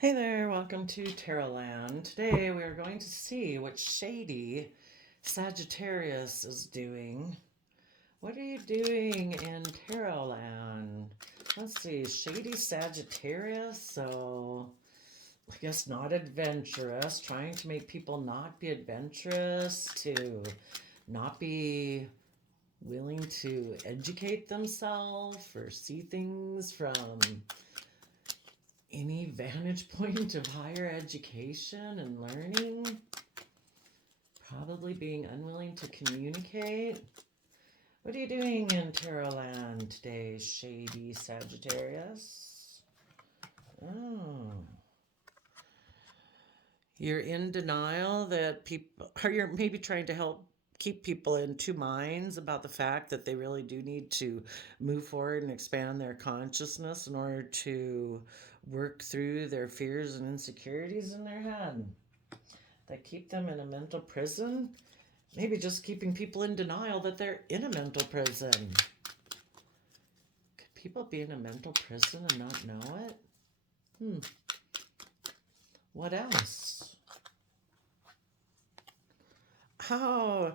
Hey there, welcome to Tarotland. Today we are going to see what shady Sagittarius is doing. What are you doing in Tarotland? Let's see, shady Sagittarius, so I guess not adventurous, trying to make people not be adventurous, to not be willing to educate themselves or see things from any vantage point of higher education and learning, probably being unwilling to communicate. What are you doing in Tarotland today, shady Sagittarius? Oh. You're in denial that people, or you're maybe trying to help keep people in two minds about the fact that they really do need to move forward and expand their consciousness in order to work through their fears and insecurities in their head that keep them in a mental prison. Maybe just keeping people in denial that they're in a mental prison. Could people be in a mental prison and not know it? What else? Oh,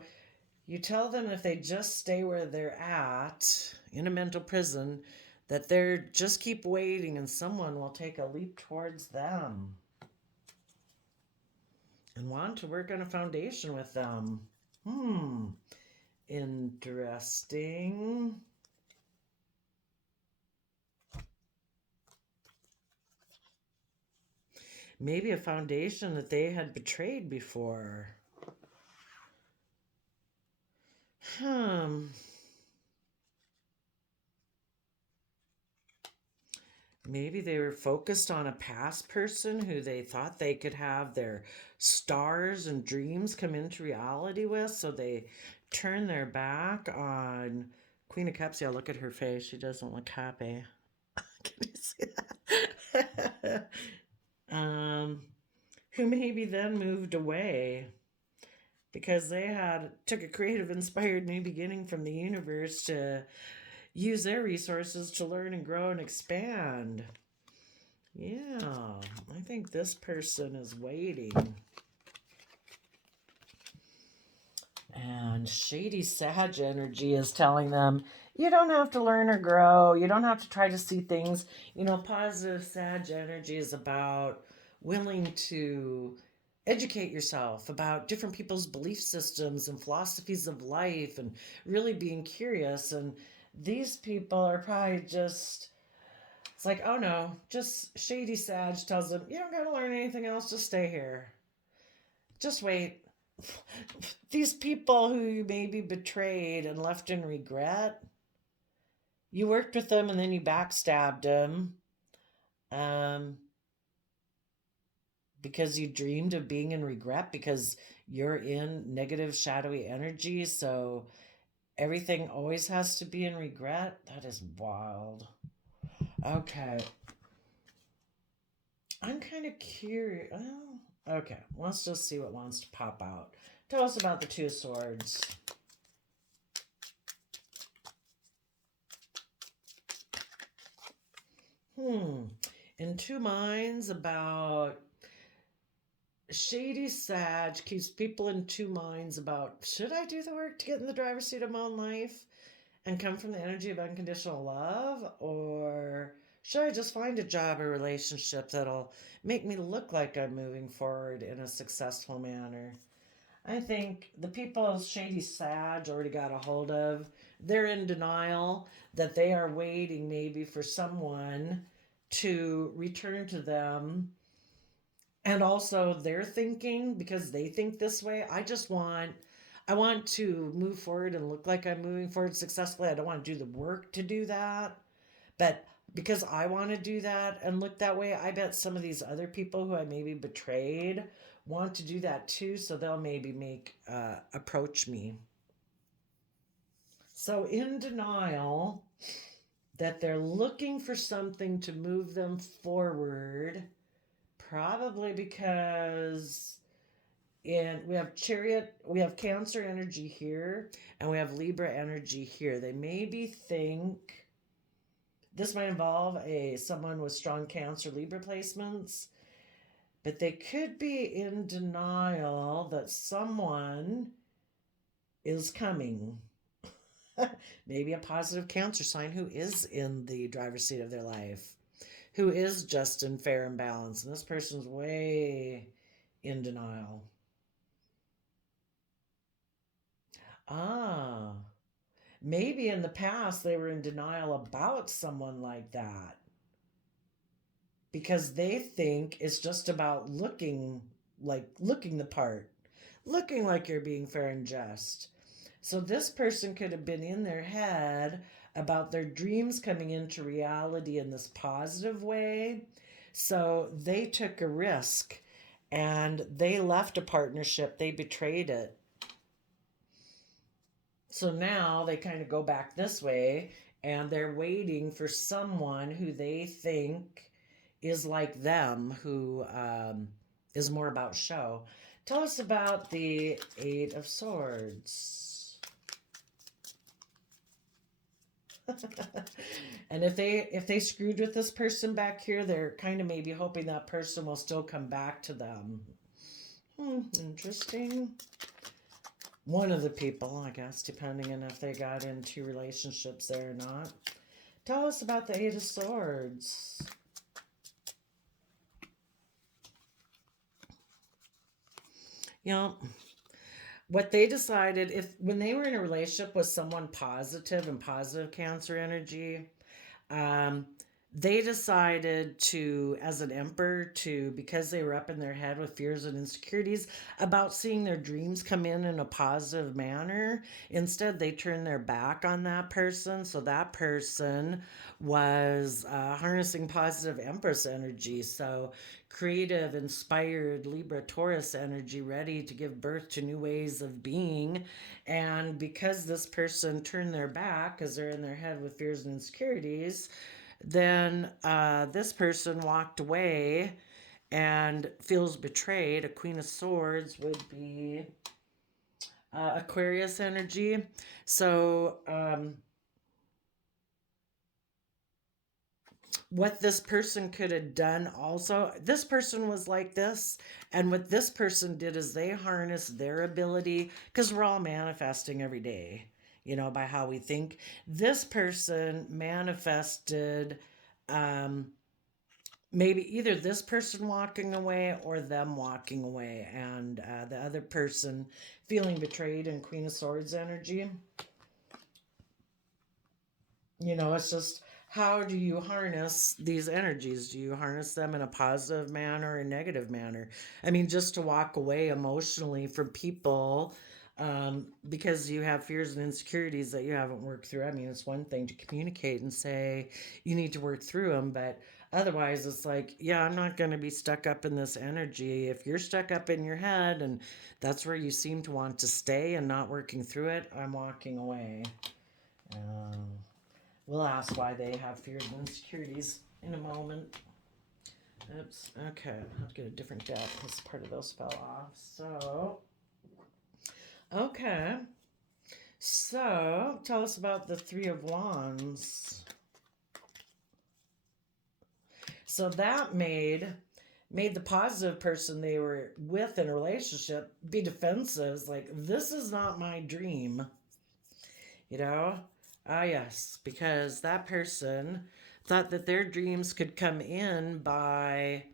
you tell them if they just stay where they're at in a mental prison, that they're just keep waiting and someone will take a leap towards them and want to work on a foundation with them. Interesting. Maybe a foundation that they had betrayed before. Hmm. Maybe they were focused on a past person who they thought they could have their stars and dreams come into reality with, so they turn their back on Queen of Cups. Yeah, look at her face. She doesn't look happy. Can you see that? um, who maybe then moved away because they had took a creative inspired new beginning from the universe to use their resources to learn and grow and expand. Yeah, I think this person is waiting. And shady Sag energy is telling them, you don't have to learn or grow. You don't have to try to see things. Positive Sag energy is about willing to educate yourself about different people's belief systems and philosophies of life and really being curious. And these people are probably just, it's like, oh no, just shady Sag tells them, you don't got to learn anything else. Just stay here. Just wait. These people who you maybe betrayed and left in regret, you worked with them and then you backstabbed them um, because you dreamed of being in regret because you're in negative, shadowy energy. So everything always has to be in regret. That is wild. Okay. I'm kind of curious. Well, okay. Let's just see what wants to pop out. Tell us about the Two of Swords. In two minds about shady Sag keeps people in two minds about should I do the work to get in the driver's seat of my own life and come from the energy of unconditional love, or should I just find a job or relationship that'll make me look like I'm moving forward in a successful manner? I think the people Shady Sag already got a hold of, they're in denial that they are waiting maybe for someone to return to them. And also they're thinking because they think this way, I want to move forward and look like I'm moving forward successfully. I don't want to do the work to do that. But because I want to do that and look that way, I bet some of these other people who I maybe betrayed want to do that too. So they'll maybe approach me. So in denial that they're looking for something to move them forward, probably because we have chariot, we have Cancer energy here, and we have Libra energy here. They maybe think this might involve a someone with strong Cancer Libra placements, But they could be in denial that someone is coming. Maybe a positive Cancer sign who is in the driver's seat of their life, who is just and fair and balanced. And this person's way in denial. Ah, maybe in the past they were in denial about someone like that because they think it's just about looking the part, looking like you're being fair and just. So this person could have been in their head about their dreams coming into reality in this positive way. So they took a risk and they left a partnership, they betrayed it. So now they kind of go back this way and they're waiting for someone who they think is like them, who is more about show. Tell us about the Eight of Swords. And if they screwed with this person back here, they're kind of maybe hoping that person will still come back to them. Interesting. One of the people, I guess, depending on if they got into relationships there or not. Tell us about the Eight of Swords. You know, what they decided, if when they were in a relationship with someone positive and positive Cancer energy, um, they decided to, as an emperor, to, because they were up in their head with fears and insecurities about seeing their dreams come in a positive manner, instead they turned their back on that person. So that person was harnessing positive Empress energy. So creative, inspired Libra Taurus energy, ready to give birth to new ways of being. And because this person turned their back because they're in their head with fears and insecurities, then this person walked away and feels betrayed. A Queen of Swords would be Aquarius energy. So what this person could have done also, this person was like this, and what this person did is they harnessed their ability, because we're all manifesting every day, you know, by how we think. This person manifested maybe either this person walking away or them walking away, and the other person feeling betrayed in Queen of Swords energy. You know, it's just, how do you harness these energies? Do you harness them in a positive manner or a negative manner? I mean, just to walk away emotionally from people because you have fears and insecurities that you haven't worked through. I mean, it's one thing to communicate and say you need to work through them, but otherwise it's like, yeah, I'm not going to be stuck up in this energy. If you're stuck up in your head and that's where you seem to want to stay and not working through it, I'm walking away. We'll ask why they have fears and insecurities in a moment. Oops. Okay. I have to get a different deck because part of those fell off. So, okay. So, tell us about the Three of Wands. So that made the positive person they were with in a relationship be defensive. It's like, this is not my dream. You know? Ah, yes, because that person thought that their dreams could come in by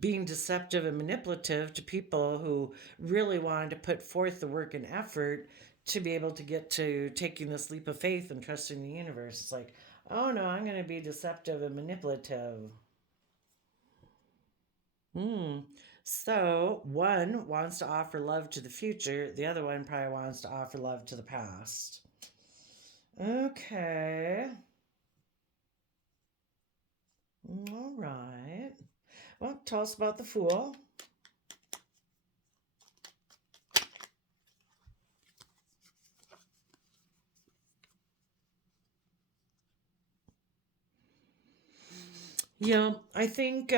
being deceptive and manipulative to people who really wanted to put forth the work and effort to be able to get to taking this leap of faith and trusting the universe. It's like, oh no, I'm going to be deceptive and manipulative. So one wants to offer love to the future, the other one probably wants to offer love to the past. Okay. All right. Well, tell us about the Fool. Yeah, I think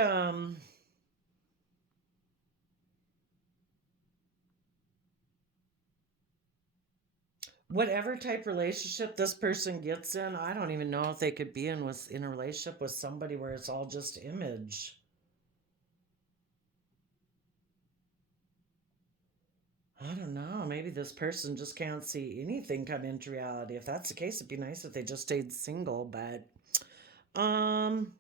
whatever type relationship this person gets in, I don't even know if they could be in a relationship with somebody where it's all just image. I don't know. Maybe this person just can't see anything come into reality. If that's the case, it'd be nice if they just stayed single. But um,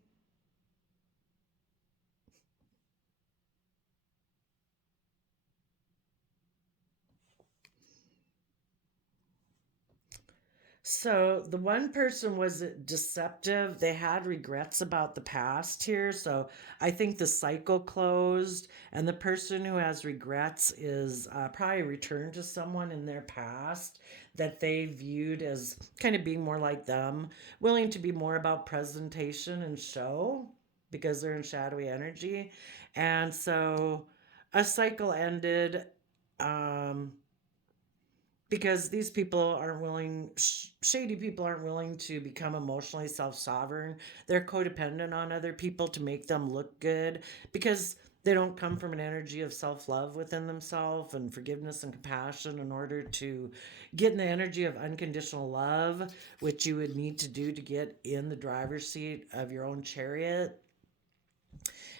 so the one person was deceptive. They had regrets about the past here. So I think the cycle closed, and the person who has regrets is probably returned to someone in their past that they viewed as kind of being more like them, willing to be more about presentation and show because they're in shadowy energy. And so a cycle ended. Um, because these people aren't willing, shady people aren't willing to become emotionally self sovereign. They're codependent on other people to make them look good because they don't come from an energy of self love within themselves and forgiveness and compassion in order to get in the energy of unconditional love, which you would need to do to get in the driver's seat of your own chariot.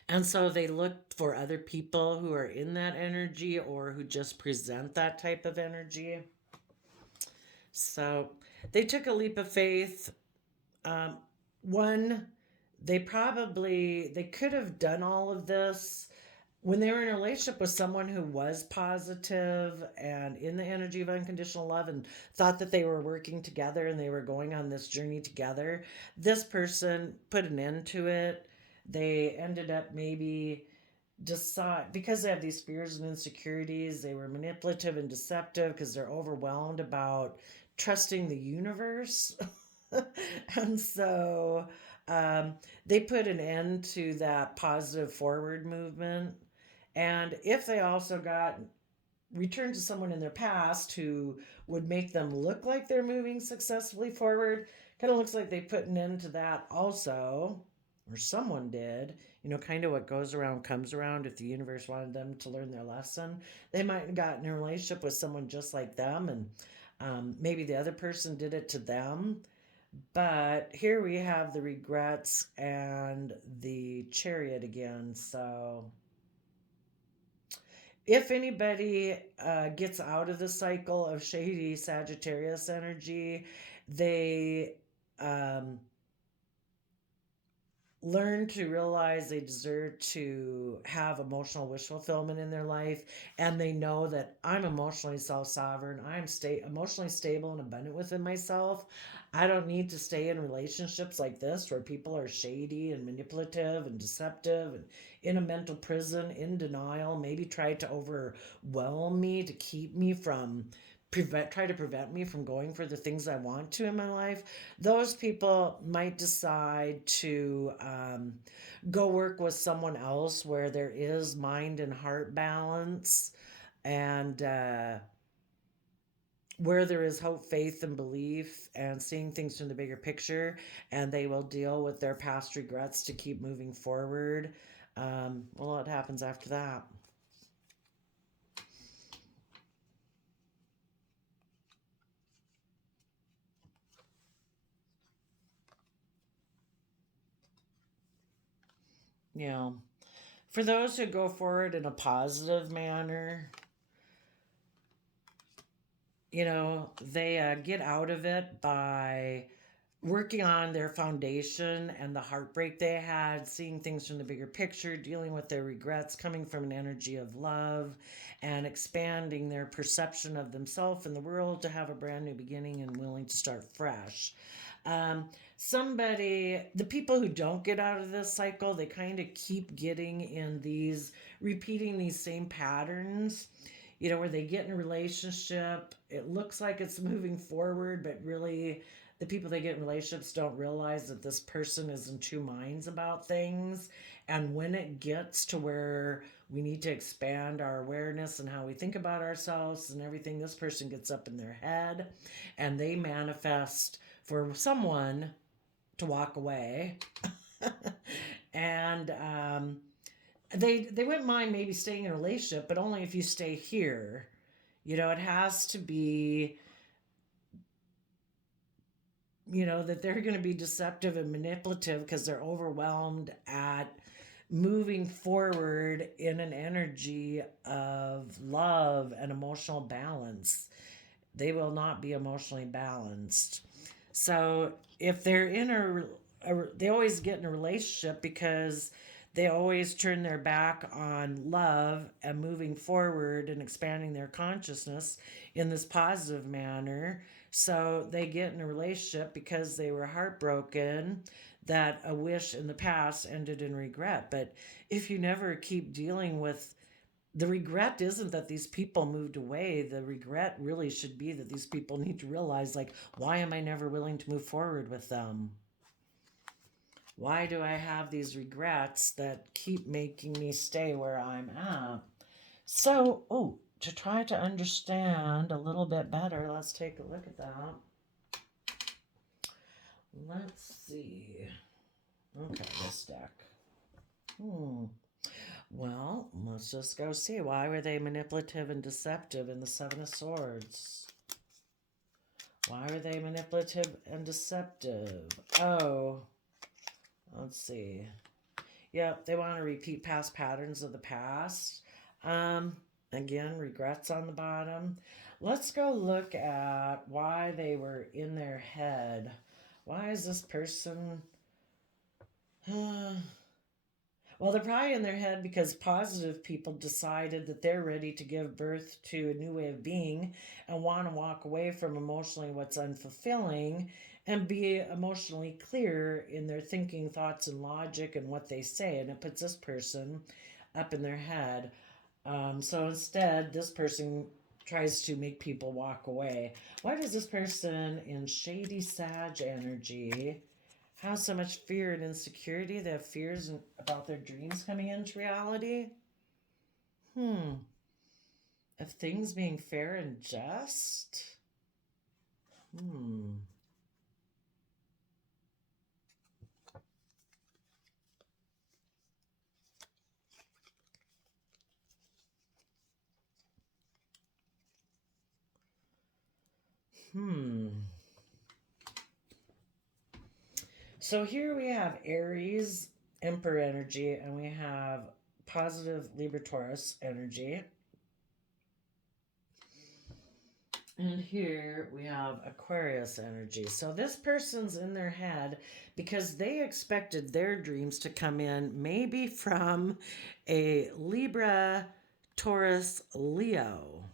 And so they look for other people who are in that energy or who just present that type of energy. So they took a leap of faith. Um, one, they could have done all of this when they were in a relationship with someone who was positive and in the energy of unconditional love and thought that they were working together and they were going on this journey together. This person put an end to it. They ended up maybe decide because they have these fears and insecurities, they were manipulative and deceptive because they're overwhelmed about trusting the universe. And so they put an end to that positive forward movement. And if they also got returned to someone in their past who would make them look like they're moving successfully forward, kind of looks like they put an end to that also, or someone did. You know, kind of what goes around comes around. If the universe wanted them to learn their lesson, they might have gotten in a relationship with someone just like them, and maybe the other person did it to them. But here we have the regrets and the chariot again. So if anybody gets out of the cycle of shady Sagittarius energy, they um, learn to realize they deserve to have emotional wish fulfillment in their life, and they know that I'm emotionally self-sovereign, emotionally stable and abundant within myself. I don't need to stay in relationships like this where people are shady and manipulative and deceptive and in a mental prison, in denial, maybe try to overwhelm me to keep me from try to prevent me from going for the things I want to in my life. Those people might decide to go work with someone else where there is mind and heart balance, and where there is hope, faith, and belief, and seeing things from the bigger picture, and they will deal with their past regrets to keep moving forward. Well, what happens after that? You know, for those who go forward in a positive manner, they get out of it by working on their foundation and the heartbreak they had, seeing things from the bigger picture, dealing with their regrets, coming from an energy of love, and expanding their perception of themselves and the world to have a brand new beginning and willing to start fresh. Um, the people who don't get out of this cycle, they kind of keep getting in these, repeating these same patterns. Where they get in a relationship, it looks like it's moving forward, but really the people they get in relationships don't realize that this person is in two minds about things. And when it gets to where we need to expand our awareness and how we think about ourselves and everything, this person gets up in their head and they manifest for someone to walk away. And they wouldn't mind maybe staying in a relationship, but only if you stay here. It has to be, that they're going to be deceptive and manipulative because they're overwhelmed at moving forward in an energy of love and emotional balance. They will not be emotionally balanced. So if they're in they always get in a relationship because they always turn their back on love and moving forward and expanding their consciousness in this positive manner. So they get in a relationship because they were heartbroken that a wish in the past ended in regret. But if you never keep dealing with the regret, isn't that these people moved away. The regret really should be that these people need to realize, like, why am I never willing to move forward with them? Why do I have these regrets that keep making me stay where I'm at? So, to try to understand a little bit better, let's take a look at that. Let's see. Okay, this deck. Well, let's just go see. Why were they manipulative and deceptive in the Seven of Swords? Why were they manipulative and deceptive? Oh, let's see. Yep, they want to repeat past patterns of the past. Again, regrets on the bottom. Let's go look at why they were in their head. Why is this person... Well, they're probably in their head because positive people decided that they're ready to give birth to a new way of being and want to walk away from emotionally what's unfulfilling and be emotionally clear in their thinking, thoughts, and logic and what they say. And it puts this person up in their head. So instead, this person tries to make people walk away. Why does this person in shady Sag energy have so much fear and insecurity? They have fears about their dreams coming into reality. Of things being fair and just. So here we have Aries, Emperor energy, and we have positive Libra Taurus energy. And here we have Aquarius energy. So this person's in their head because they expected their dreams to come in maybe from a Libra, Taurus, Leo.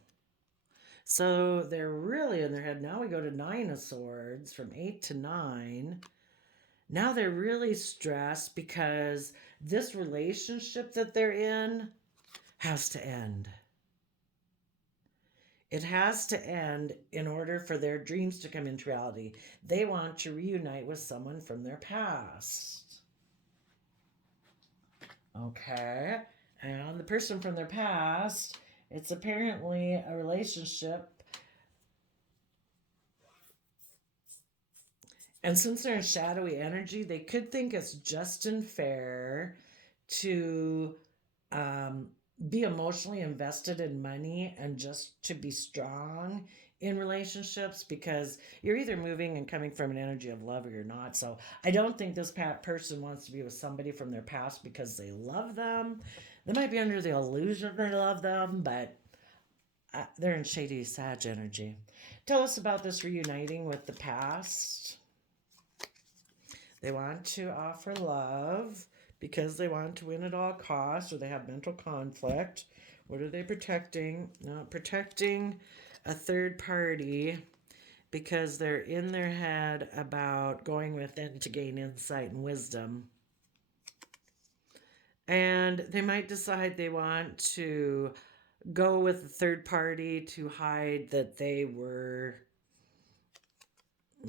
So they're really in their head. Now we go to 9 of Swords from 8 to 9. Now they're really stressed because this relationship that they're in has to end. It has to end in order for their dreams to come into reality. They want to reunite with someone from their past. Okay. And the person from their past, it's apparently a relationship. And since they're in shadowy energy, they could think it's just and fair to be emotionally invested in money and just to be strong in relationships because you're either moving and coming from an energy of love or you're not. So I don't think this person wants to be with somebody from their past because they love them. They might be under the illusion they love them, but they're in shady Sag energy. Tell us about this reuniting with the past. They want to offer love because they want to win at all costs, or they have mental conflict. What are they protecting? Not protecting a third party because they're in their head about going within to gain insight and wisdom. And they might decide they want to go with a third party to hide that they were,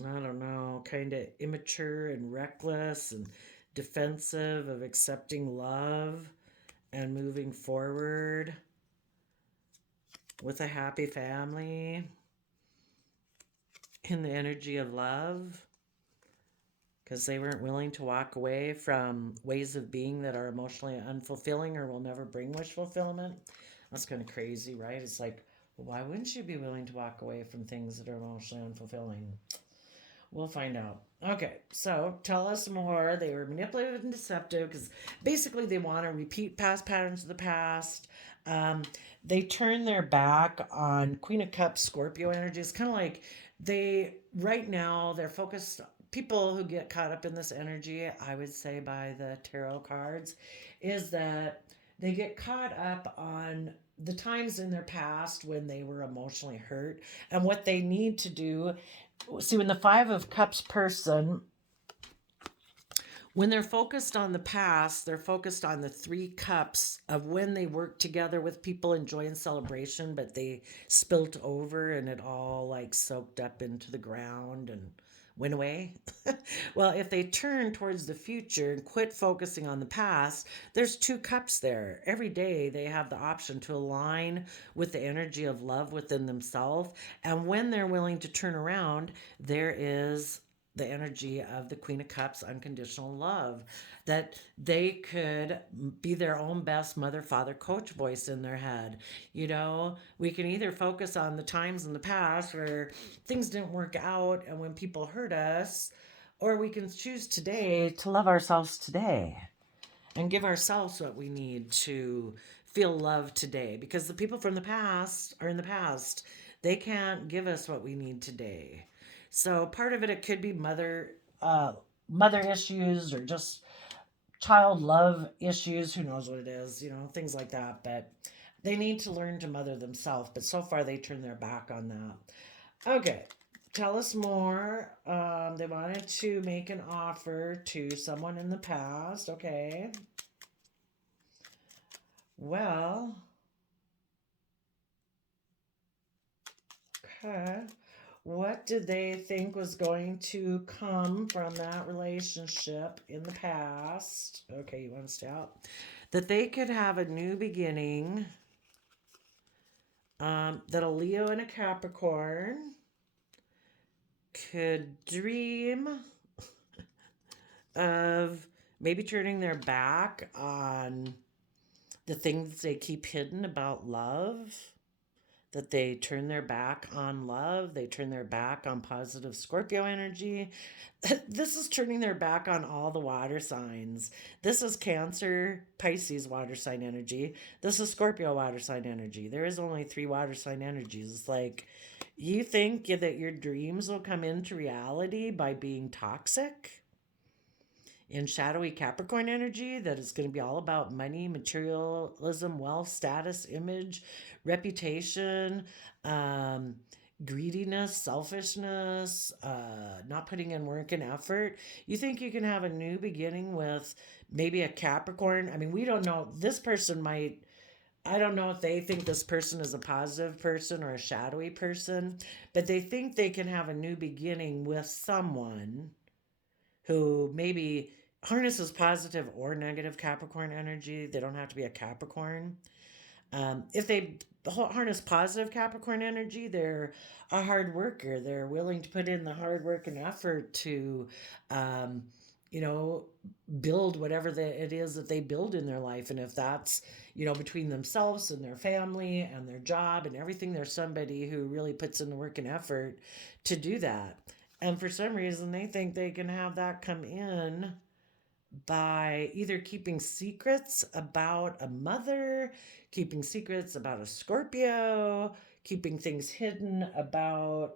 I don't know, kind of immature and reckless and defensive of accepting love and moving forward with a happy family in the energy of love because they weren't willing to walk away from ways of being that are emotionally unfulfilling or will never bring wish fulfillment. That's kind of crazy, right? It's like, well, why wouldn't you be willing to walk away from things that are emotionally unfulfilling? We'll find out. Okay, so tell us more. They were manipulative and deceptive because basically they want to repeat past patterns of the past. Um, they turn their back on Queen of Cups, Scorpio energy. It's kind of like right now, they're focused. People who get caught up in this energy, I would say by the tarot cards, is that they get caught up on the times in their past when they were emotionally hurt and what they need to do. See, when the Five of Cups person, when they're focused on the past, they're focused on the three cups of when they worked together with people in joy and celebration, but they spilt over and it all like soaked up into the ground and went away. Well, if they turn towards the future and quit focusing on the past, there's two cups there. Every day they have the option to align with the energy of love within themselves. And when they're willing to turn around, there is the energy of the Queen of Cups, unconditional love, that they could be their own best mother, father, coach voice in their head. You know, we can either focus on the times in the past where things didn't work out and when people hurt us, or we can choose today to love ourselves today and give ourselves what we need to feel love today, because the people from the past are in the past. They can't give us what we need today. So part of it could be mother issues or just child love issues. Who knows what it is? You know, things like that. But they need to learn to mother themselves. But so far, they turn their back on that. Okay, tell us more. They wanted to make an offer to someone in the past. Okay. Well, okay. What did they think was going to come from that relationship in the past? Okay, you want to stay out? That they could have a new beginning. That a Leo and a Capricorn could dream of maybe turning their back on the things they keep hidden about love, that they turn their back on love, they turn their back on positive Scorpio energy. This is turning their back on all the water signs. This is Cancer, Pisces water sign energy. This is Scorpio water sign energy. There is only three water sign energies. It's like you think that your dreams will come into reality by being toxic in shadowy Capricorn energy, that is going to be all about money, materialism, wealth, status, image, reputation, um, greediness, selfishness, not putting in work and effort. You think you can have a new beginning with maybe a Capricorn? I mean, we don't know. This person might. I don't know if they think this person is a positive person or a shadowy person, but they think they can have a new beginning with someone who maybe harnesses positive or negative Capricorn energy. They don't have to be a Capricorn. If they harness positive Capricorn energy, they're a hard worker. They're willing to put in the hard work and effort to, um, you know, build whatever it is that they build in their life. And if that's, between themselves and their family and their job and everything, there's somebody who really puts in the work and effort to do that. And for some reason, they think they can have that come in by either keeping secrets about a mother, keeping secrets about a Scorpio, keeping things hidden about,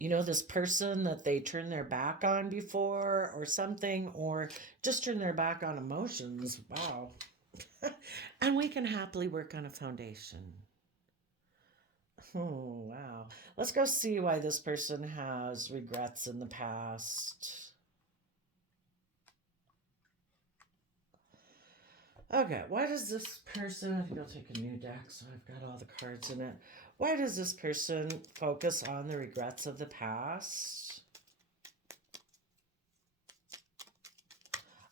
this person that they turned their back on before or something, or just turn their back on emotions. Wow. And we can happily work on a foundation. Oh, wow. Let's go see why this person has regrets in the past. Okay, why does this person, I think I'll take a new deck so I've got all the cards in it. Why does this person focus on the regrets of the past?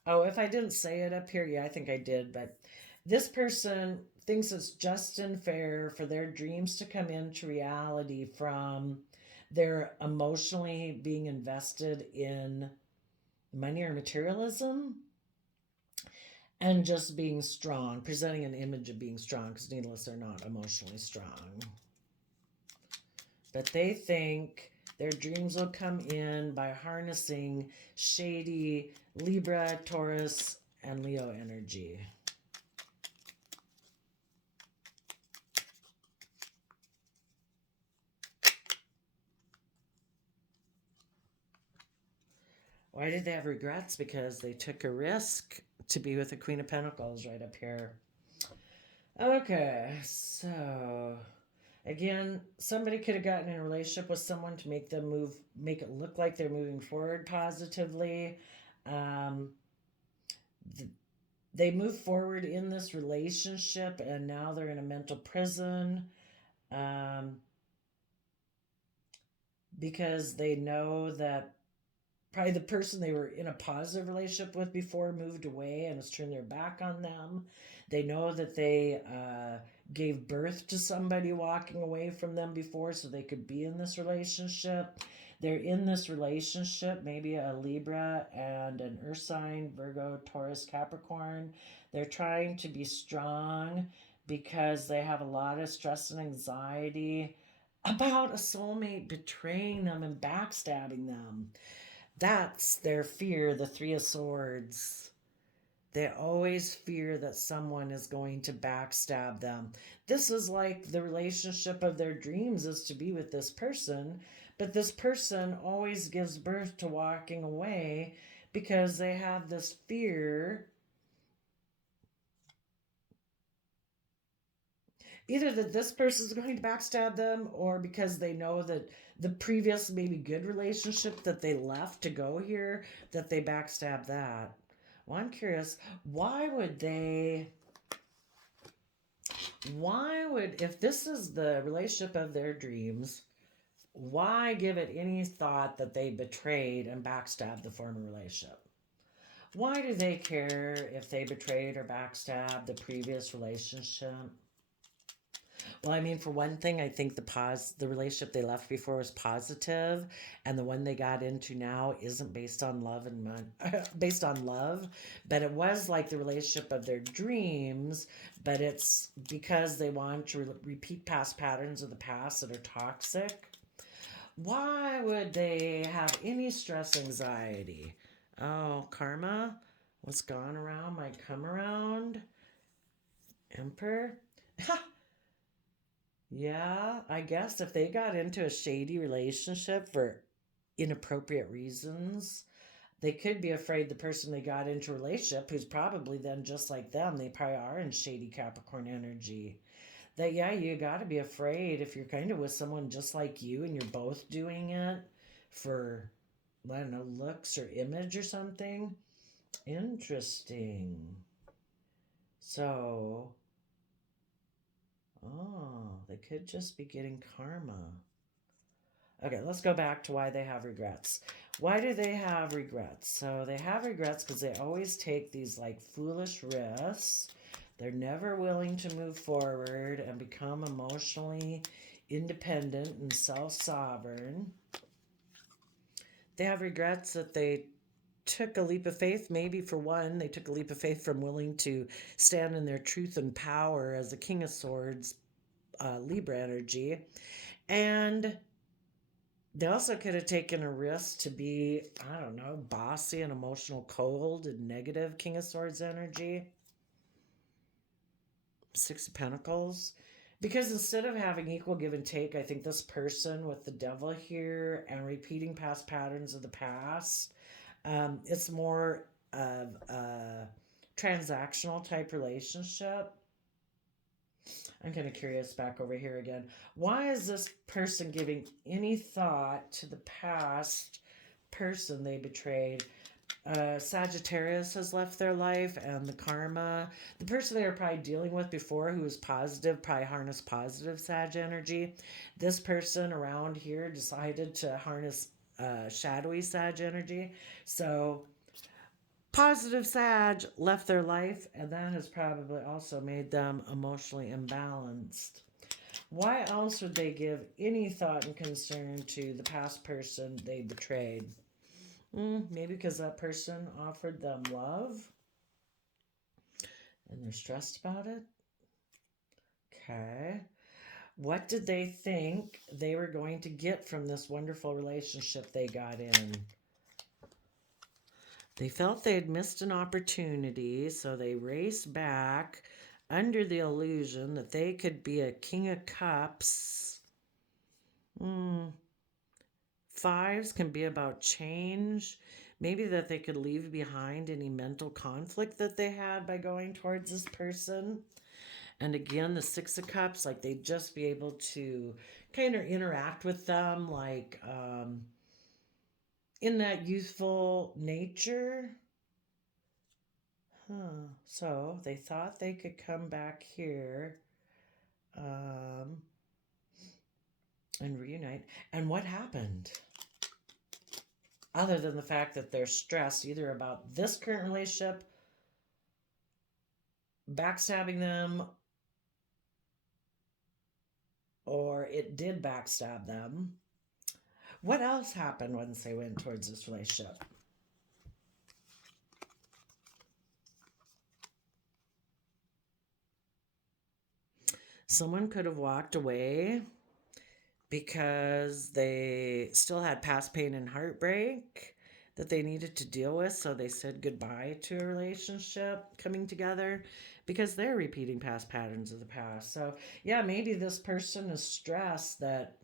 Oh, if I didn't say it up here, yeah, I think I did, but this person thinks it's just and fair for their dreams to come into reality from their emotionally being invested in money or materialism and just being strong, presenting an image of being strong, because needless, they're not emotionally strong. But they think Their dreams will come in by harnessing shady Libra, Taurus, and Leo energy. Why did they have regrets? Because they took a risk to be with the Queen of Pentacles right up here. Okay, so again, somebody could have gotten in a relationship with someone to make them make it look like they're moving forward positively. They move forward in this relationship, and now they're in a mental prison because they know that probably the person they were in a positive relationship with before moved away and has turned their back on them. They know that they gave birth to somebody walking away from them before so they could be in this relationship. They're in this relationship, maybe a Libra and an Earth sign, Virgo, Taurus, Capricorn. They're trying to be strong because they have a lot of stress and anxiety about a soulmate betraying them and backstabbing them. That's their fear, the Three of Swords. They always fear that someone is going to backstab them. This is like the relationship of their dreams is to be with this person, but this person always gives birth to walking away because they have this fear either that this person is going to backstab them or because they know that the previous maybe good relationship that they left to go here, that they backstab that. Well, I'm curious, if this is the relationship of their dreams, why give it any thought that they betrayed and backstabbed the former relationship? Why do they care if they betrayed or backstabbed the previous relationship? Well, I mean, for one thing, I think the relationship they left before was positive, and the one they got into now isn't based on love based on love, but it was like the relationship of their dreams, but it's because they want to repeat past patterns of the past that are toxic. Why would they have any stress, anxiety? Oh, karma, what's gone around might come around. Emperor. Yeah, I guess if they got into a shady relationship for inappropriate reasons, they could be afraid the person they got into a relationship, who's probably then just like them, they probably are in shady Capricorn energy. That, yeah, you got to be afraid if you're kind of with someone just like you and you're both doing it for, I don't know, looks or image or something. Interesting. So, oh, they could just be getting karma. Okay, let's go back to why they have regrets. Why do they have regrets? So they have regrets because they always take these like foolish risks. They're never willing to move forward and become emotionally independent and self-sovereign. They have regrets that they took a leap of faith. Maybe for one, they took a leap of faith from willing to stand in their truth and power as the King of Swords, Libra energy. And they also could have taken a risk to be, I don't know, bossy and emotional, cold and negative King of Swords energy. Six of Pentacles. Because instead of having equal give and take, I think this person with the devil here and repeating past patterns of the past, it's more of a transactional type relationship. I'm kind of curious back over here again. Why is this person giving any thought to the past person they betrayed? Sagittarius has left their life, and the karma. The person they were probably dealing with before, who was positive, probably harnessed positive Sag energy. This person around here decided to harness shadowy Sag energy. So positive Sag left their life, and that has probably also made them emotionally imbalanced. Why else would they give any thought and concern to the past person they betrayed? Maybe because that person offered them love and they're stressed about it. Okay. What did they think they were going to get from this wonderful relationship they got in? They felt they had missed an opportunity, so they raced back under the illusion that they could be a King of Cups. Fives can be about change. Maybe that they could leave behind any mental conflict that they had by going towards this person. And again, the Six of Cups, like they'd just be able to kind of interact with them, like in that youthful nature. So they thought they could come back here and reunite. And what happened? Other than the fact that they're stressed either about this current relationship, backstabbing them, or it did backstab them. What else happened once they went towards this relationship? Someone could have walked away because they still had past pain and heartbreak that they needed to deal with. So they said goodbye to a relationship coming together because they're repeating past patterns of the past. So, yeah, maybe this person is stressed that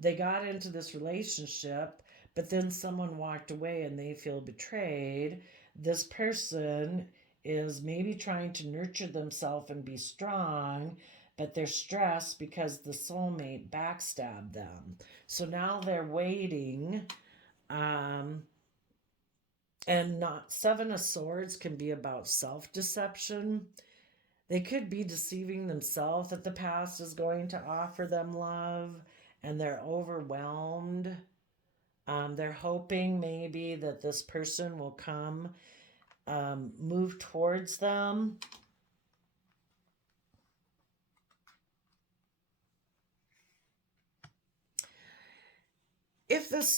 they got into this relationship, but then someone walked away and they feel betrayed. This person is maybe trying to nurture themselves and be strong, but they're stressed because the soulmate backstabbed them. So now they're waiting. And not Seven of Swords can be about self-deception. They could be deceiving themselves that the past is going to offer them love and they're overwhelmed. They're hoping maybe that this person will come, move towards them. If the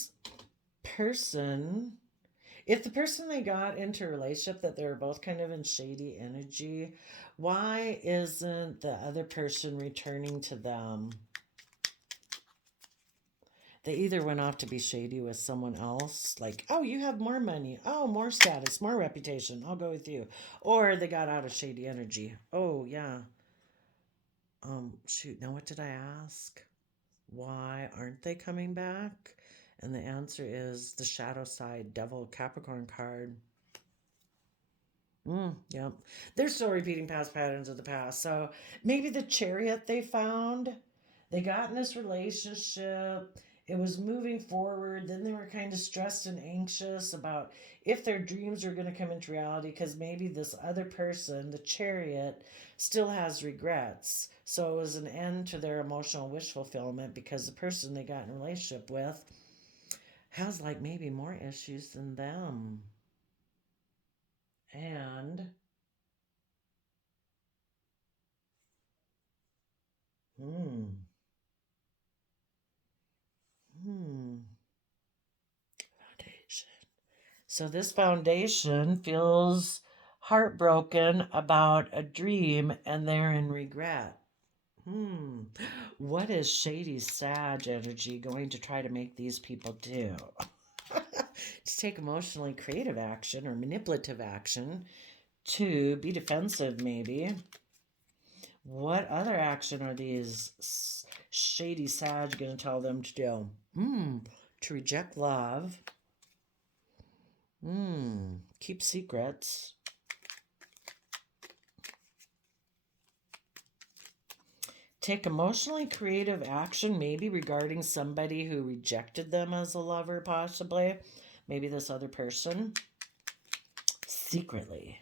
person they got into a relationship that they were both kind of in shady energy, why isn't the other person returning to them? They either went off to be shady with someone else, like, oh, you have more money, oh, more status, more reputation, I'll go with you. Or they got out of shady energy. Oh, yeah. Shoot, now what did I ask? Why aren't they coming back? And the answer is the shadow side, Devil Capricorn card. Yep. They're still repeating past patterns of the past. So maybe the Chariot they found, they got in this relationship, it was moving forward, then they were kind of stressed and anxious about if their dreams are going to come into reality because maybe this other person, the Chariot, still has regrets. So it was an end to their emotional wish fulfillment because the person they got in a relationship with has like maybe more issues than them. And foundation. So this foundation feels heartbroken about a dream and they're in regret. What is shady Sag energy going to try to make these people do? To take emotionally creative action or manipulative action, to be defensive maybe. What other action are these shady Sag going to tell them to do? To reject love. Keep secrets. Take emotionally creative action, maybe regarding somebody who rejected them as a lover, possibly. Maybe this other person. Secretly.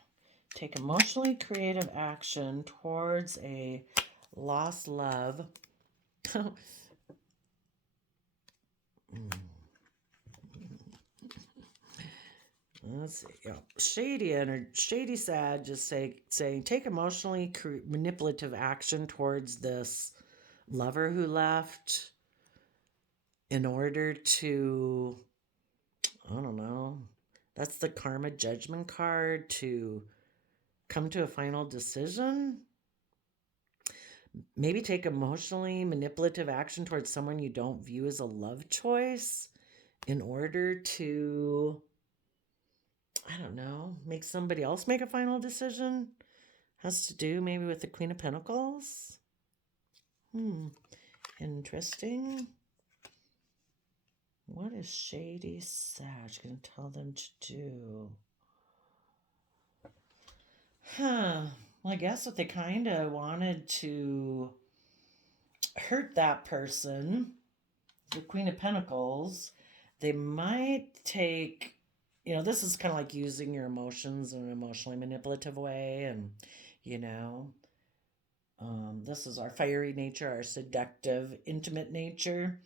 Take emotionally creative action towards a lost love. Let's see. Shady Sad just saying take emotionally manipulative action towards this lover who left in order to, I don't know, that's the karma judgment card, to come to a final decision. Maybe take emotionally manipulative action towards someone you don't view as a love choice in order to, I don't know, make somebody else make a final decision. Has to do maybe with the Queen of Pentacles. Interesting. What is Shady Sag going to tell them to do? Well, I guess if they kind of wanted to hurt that person, the Queen of Pentacles, they might take, this is kind of like using your emotions in an emotionally manipulative way. And, this is our fiery nature, our seductive, intimate nature.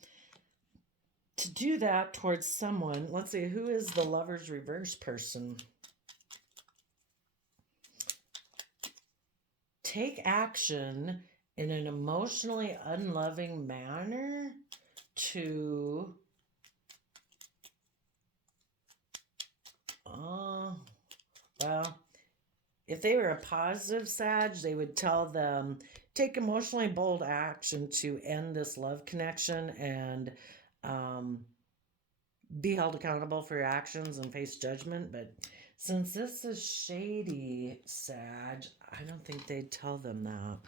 To do that towards someone, let's see, who is the Lover's reverse person? Take action in an emotionally unloving manner to well, if they were a positive Sag, they would tell them take emotionally bold action to end this love connection and be held accountable for your actions and face judgment. But since this is Shady Sag, I don't think they'd tell them that.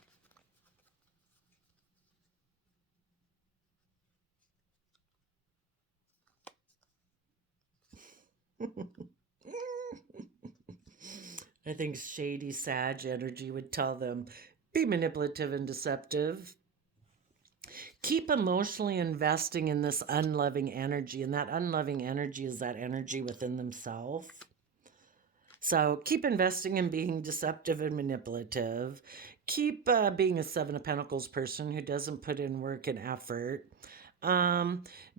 I think Shady Sag energy would tell them be manipulative and deceptive. Keep emotionally investing in this unloving energy, and that unloving energy is that energy within themselves. So keep investing in being deceptive and manipulative. Keep being a Seven of Pentacles person who doesn't put in work and effort.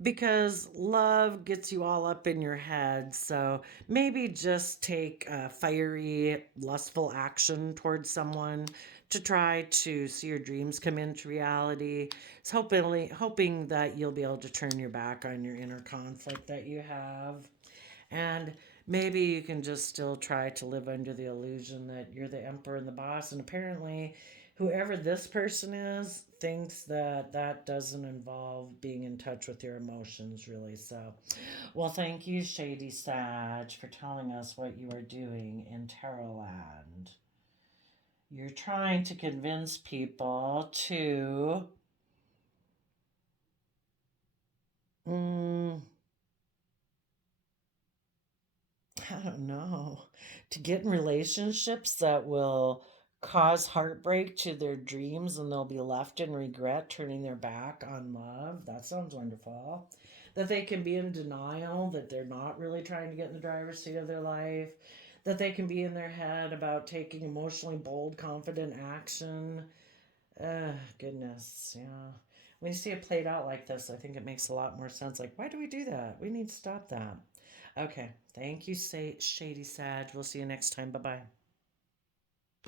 Because love gets you all up in your head. So maybe just take fiery, lustful action towards someone to try to see your dreams come into reality. It's hoping that you'll be able to turn your back on your inner conflict that you have. And maybe you can just still try to live under the illusion that you're the emperor and the boss. And apparently, whoever this person is thinks that that doesn't involve being in touch with your emotions, really. So, well, thank you, Shady Sag, for telling us what you are doing in Tarotland. You're trying to convince people to I don't know, to get in relationships that will cause heartbreak to their dreams and they'll be left in regret, turning their back on love. That sounds wonderful. That they can be in denial, that they're not really trying to get in the driver's seat of their life, that they can be in their head about taking emotionally bold, confident action. Goodness, yeah. When you see it played out like this, I think it makes a lot more sense. Like, why do we do that? We need to stop that. Okay. Thank you, Shady Sag. We'll see you next time. Bye bye.